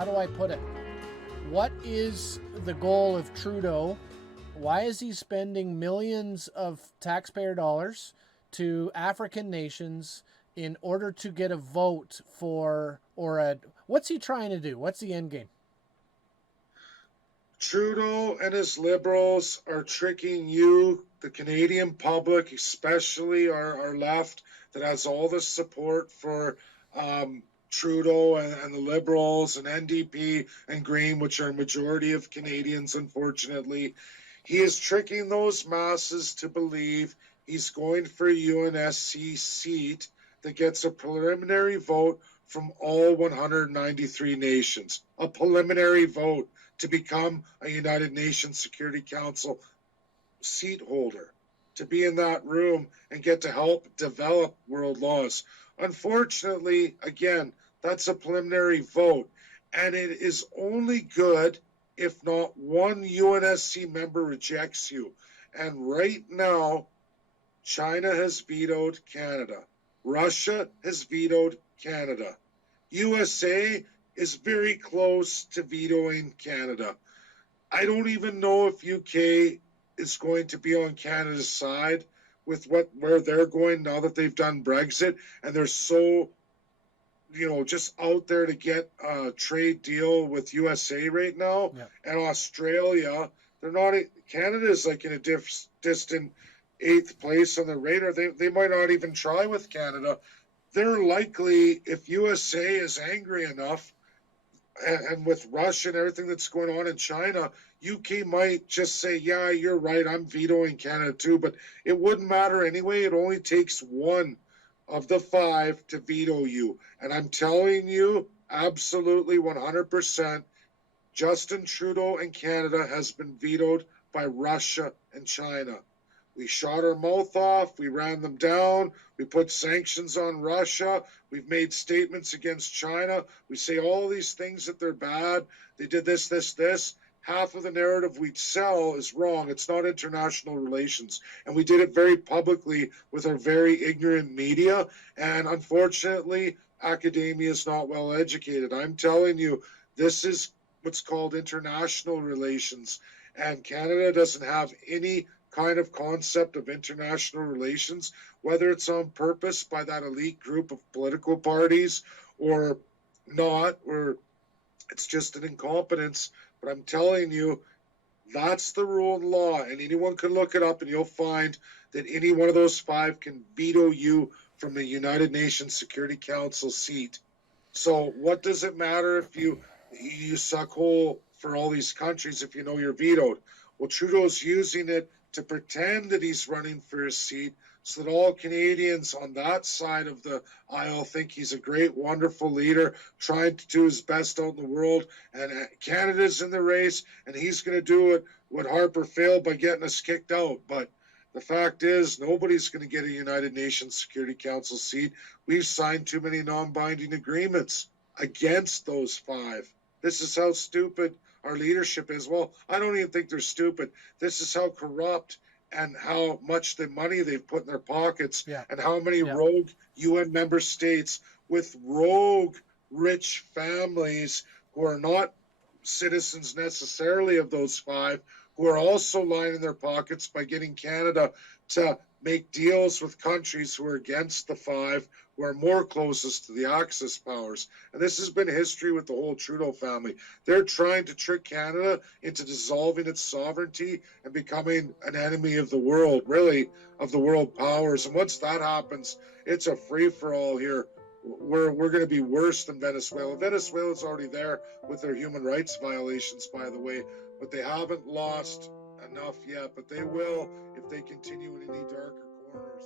how do I put it? What is the goal of Trudeau? Why is he spending millions of taxpayer dollars to African nations in order to get a vote for, what's he trying to do? What's the end game? Trudeau and his Liberals are tricking you, the Canadian public, especially our left, that has all the support for Trudeau and the Liberals and NDP and Green, which are a majority of Canadians, unfortunately. He is tricking those masses to believe he's going for a UNSC seat that gets a preliminary vote from all 193 nations. A preliminary vote to become a United Nations Security Council seat holder, to be in that room and get to help develop world laws. Unfortunately, again, that's a preliminary vote, and it is only good if not one UNSC member rejects you. And right now, China has vetoed Canada. Russia has vetoed Canada. USA is very close to vetoing Canada. I don't even know if UK is going to be on Canada's side with where they're going now that they've done Brexit, and they're so, just out there to get a trade deal with USA right now. Yeah. And Australia, they're not. Canada is like in a distant 8th place on the radar. They might not even try with Canada. They're likely, if USA is angry enough, and with Russia and everything that's going on in China, UK might just say, yeah, you're right, I'm vetoing Canada too, but it wouldn't matter anyway. It only takes one of the 5 to veto you. And I'm telling you, absolutely 100%, Justin Trudeau in Canada has been vetoed by Russia and China. We shot our mouth off. We ran them down. We put sanctions on Russia. We've made statements against China. We say all these things that they're bad. They did this, this, this. Half of the narrative we sell is wrong. It's not international relations. And we did it very publicly with our very ignorant media. And unfortunately, academia is not well educated. I'm telling you, this is what's called international relations. And Canada doesn't have any kind of concept of international relations, whether it's on purpose by that elite group of political parties or not, or it's just an incompetence. But I'm telling you, that's the rule of law, and anyone can look it up and you'll find that any one of those 5 can veto you from the United Nations Security Council seat. So what does it matter if you suck hole for all these countries if you know you're vetoed? Well, Trudeau's using it to pretend that he's running for his seat so that all Canadians on that side of the aisle think he's a great, wonderful leader trying to do his best out in the world. And Canada's in the race, and he's going to do it what Harper failed by getting us kicked out. But the fact is, nobody's going to get a United Nations Security Council seat. We've signed too many non-binding agreements against those 5. This is how stupid our leadership is. Well, I don't even think they're stupid. This is how corrupt and how much the money they've put in their pockets, and how many rogue UN member states with rogue rich families who are not citizens necessarily of those 5, who are also lining their pockets by getting Canada to make deals with countries who are against the 5, who are more closest to the Axis powers. And this has been history with the whole Trudeau family. They're trying to trick Canada into dissolving its sovereignty and becoming an enemy of the world, really, of the world powers. And once that happens, it's a free-for-all here. We're going to be worse than Venezuela. Venezuela's already there with their human rights violations, by the way, but they haven't lost enough yet, but they will if they continue in any darker corners.